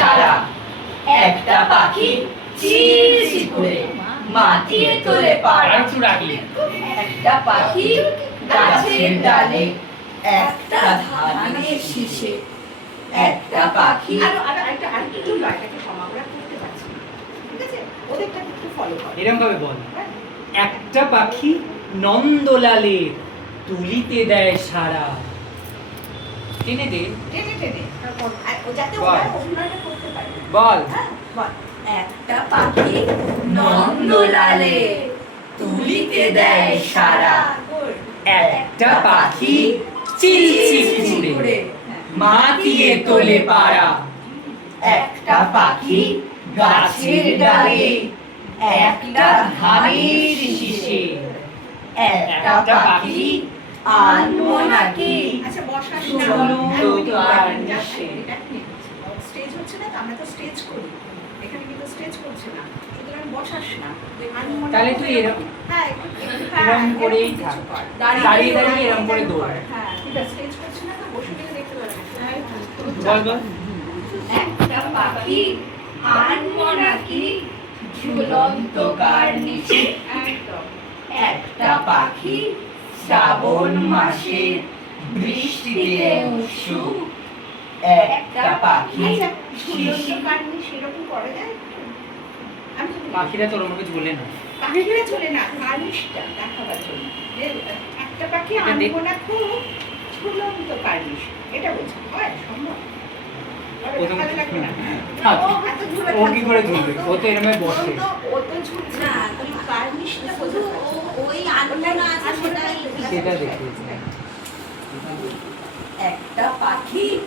সারা। একটা পাখি চিলচিল করে মাটিয়ে তোলে পাড়া। একটা পাখি গাছের ডালে, একটা ধানের শীষে। একটা পাখি এরকম ভাবে বল। একটা পাখি নন্দলালের তুলিতে দেয় সারা। টেনে দে বল। একটা পাখি নন্দলালে তুলিতে দেয় সারা। একটা পাখি চিলচিল করে মাটিয়ে তোলে পাড়া। একটা পাখি গাছের ডালে, একটা ধানের শীষে। একটা পাখি আনবো নাকি স্টেজ হচ্ছে না, আমরা তো স্টেজ করি, এখানে কিন্তু স্টেজ করছে না, সুতরাং বসাস না। তাহলে তুই এরকম হ্যাঁ এরকম করেই থাক, দাঁড়িয়ে দাঁড়িয়ে এরকম করে দৌড়। হ্যাঁ ঠিক আছে, স্টেজ করছে না তো বসে গেলে দেখতে পারবে। বল বল। একটা পাখি আনবো নাকি ঝুলন্ত কার্নিশে। একদম একটা পাখি শ্রাবণ মাসে বৃষ্টিতে উৎসুক। একটা পাখি ঝুলন্ত কার্নি সেরকম করা যায়? আমি তো পাখিরা তোর আমাকে বলে না। পাখিরা চলে না, কার্নিশটা দেখাবার জন্য যে একটা পাখি এটা দেখ। আনবো না খুব ঝুলন্ত কার্নিশ, এটা বলছি হয় সম্ভব? প্রথম- ভালো লাগবে না। থাক। ও এত ঝুলে ও কি করে ঝুলবে? ও তো এরমে বসে। ও তো ঝুলছে না, তুমি কার্নিশটা বোঝা ওই আনমনা আছে সেটাই সেটা দেখিয়েছে। একটা পাখি